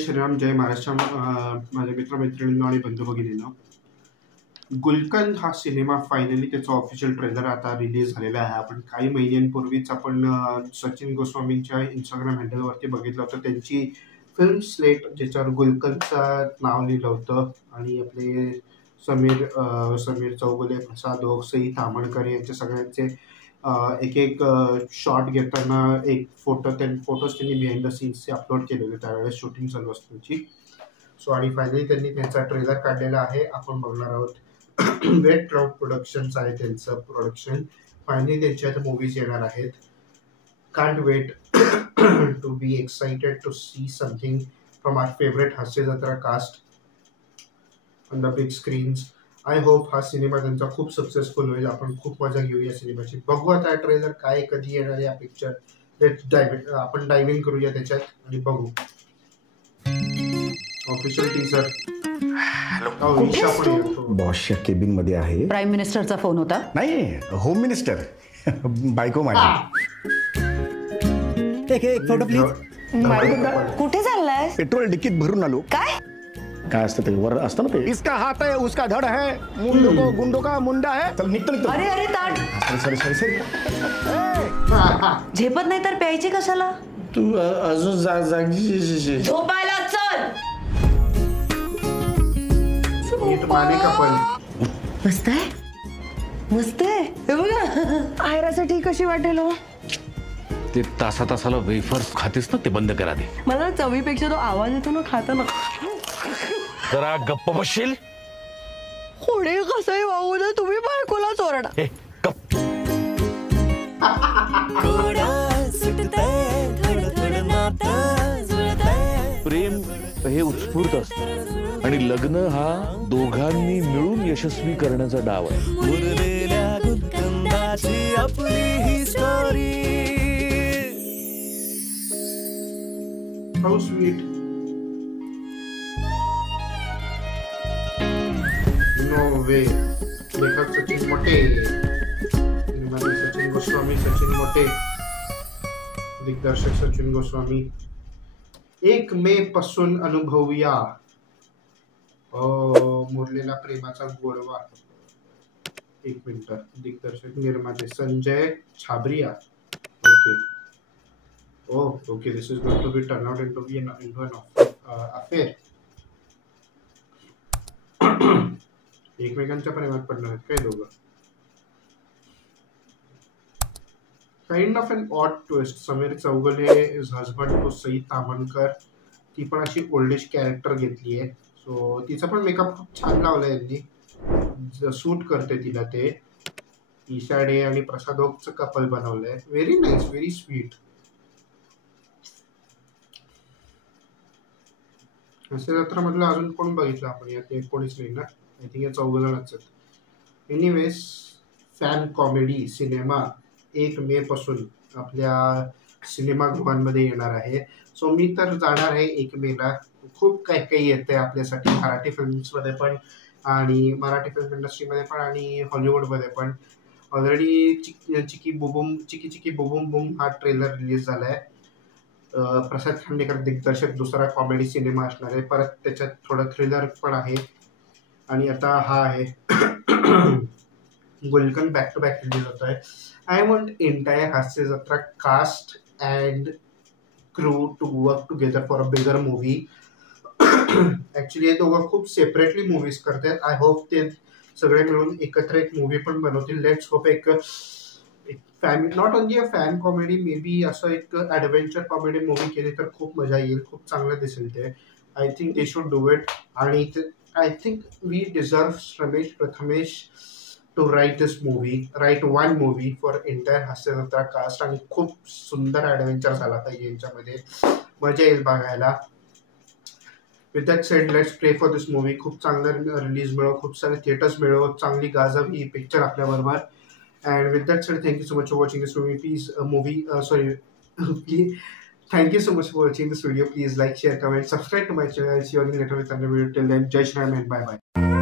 श्रीराम, जय महाराष्ट्र. माझ्या मित्रमैत्रिणींनो आणि बंधू भगिनींनो, गुलकंद हा सिनेमा फायनली त्याचा ऑफिशियल ट्रेलर आता रिलीज झालेला आहे. आपण काही महिन्यांपूर्वीच सचिन गोस्वामींच्या इंस्टाग्राम हँडलवरती बघितलं होतं त्यांची फिल्म स्लेट, ज्याच्यावर गुलकंदचं नाव लिहिलं होतं. आणि आपले समीर चौगुले, प्रसाद ओक, सई तामणकर यांचे सगळ्यांचे एक एक शॉट घेताना एक फोटोज त्यांनी बिहाइंड द सीन्सचे अपलोड केले होते. त्यावेळेस शूटिंग चालू असते त्यांची. सो आणि फायनली त्यांनी त्यांचा ट्रेलर काढलेला आहे, आपण बघणार आहोत. वेट क्राउड प्रोडक्शन्स आहे त्यांचं प्रोडक्शन. फायनली त्यांच्या आता मूवीज येणार आहेत. Can't wait to be excited to see something from our favourite Hasya Jatra cast on the big screens. I hope हा सिनेमा त्यांचा खूप सक्सेसफुल होईल. आपण खूप मजा घेऊ या सिनेमाची. बघू आता ट्रेलर काय कधी येणार या पिक्चर. आपण डायव्ह इन करूया त्याच्यात आणि बघू ऑफिशियल टीजर. बॉसच्या केबिन मध्ये आहे. प्राईम मिनिस्टरचा फोन होता? नाही, होम मिनिस्टर. बायको माझी. एक फोटो प्लीज. कुठे चाललाय? पेट्रोल डिकीत भरून आलो. काय असतं ते वर असतं ना ते, इसका हात है उसका धड है, गुंडो का मुंडा है. चल निघतो. अरे अरे ताट. सॉरी. झेपत नाही तर प्यायची कशाला? तू अजून जागी झोपायला चल. मस्त आहे. हे बघा आयरासाठी कशी वाटेल हो. ते तासाला वेफर्स खातेस ना, ते बंद करा दे. मला चवीपेक्षा तो आवाज येतो ना खाताना. जरा गप्प बसशील. कोणी कसंही वागू दे, तुम्ही बायकोला चोरडा. गप्प. प्रेम हे उत्स्फूर्त असतं आणि लग्न हा दोघांनी मिळून यशस्वी करण्याचा डाव आहे. मुरलेल्या गुलकंदाची आपली ही स्टोरी. How sweet. नो वे. लेखक सचिन मोटे, निर्माते सचिन मोटे, दिग्दर्शक सचिन गोस्वामी. 1 मे पासून अनुभवूया मुरलेला प्रेमाचा गोडवा. 1 मिनिट. दिग्दर्शक निर्माते Sanjay Chhabria. Okay. This is going to be turn out into an affair. एकमेकांच्या प्रेमात पडणार आहेत काय दोघं? Kind of an odd twist. Sameer Chougule is husband to Sai Tamhankar. ती पण अशी ओल्डेज कॅरेक्टर घेतली आहे. सो तिचा पण मेकअप खूप छान लावलाय यांनी, सूट करते तिला ते. ईशा डे आणि प्रसाद ओकचं कपल बनवलंय. Very nice, very sweet. हास्य जत्रा मधलं अजून कोण बघितलं आपण? यात कोणीच नाही ना. आय थिंक या 4 जणच आहेत. एनिवेज, फॅन कॉमेडी सिनेमा 1 मे पासून आपल्या सिनेमागृहांमध्ये येणार आहे. सो मी तर जाणार आहे 1 मेला. खूप काही येतंय आपल्यासाठी मराठी फिल्म्समध्ये पण आणि मराठी फिल्म इंडस्ट्रीमध्ये पण आणि हॉलिवूडमध्ये पण. ऑलरेडी चिकी चिकी बुबुम बुम हा ट्रेलर रिलीज झाला आहे. प्रसाद खांडेकर दिग्दर्शक दुसरा कॉमेडी सिनेमा असणार आहे. परत त्याच्यात थोडं थ्रिलर पण आहे. आणि आता हा आहे Gulkand back to back release होत आहे. I want entire Hasya Jatra cast and crew to work together for a bigger movie. Actually हे दोघं खूप सेपरेटली मूवीज करतात. आय होप ते सगळे मिळून एकत्र एक मूवी पण बनवतील. लेट्स होप एक family, not only a fan comedy, maybe असं एक ॲडव्हेंचर कॉमेडी मूवी केली तर खूप मजा येईल. खूप चांगलं दिसेल ते. I think they should do it. आणि I think we deserve Ramesh Prathamesh to write this movie, write one movie for entire Hasya Jatra caste. आणि खूप सुंदर ॲडव्हेंचर झाला पाहिजे यांच्यामध्ये. मजा येईल बघायला. विथ दॅट सेड, लेट्स प्रे फॉर दिस मूवी. खूप चांगलं रिलीज मिळो, खूप सारे थिएटर्स मिळो, चांगली गाजव ही पिक्चर आपल्याबरोबर. And with that said, thank you so much for watching this movie. Thank you so much for watching this video. Please like, share, comment, subscribe to my channel. See you all later with another video. Till then, Jai Shri Ram and bye bye.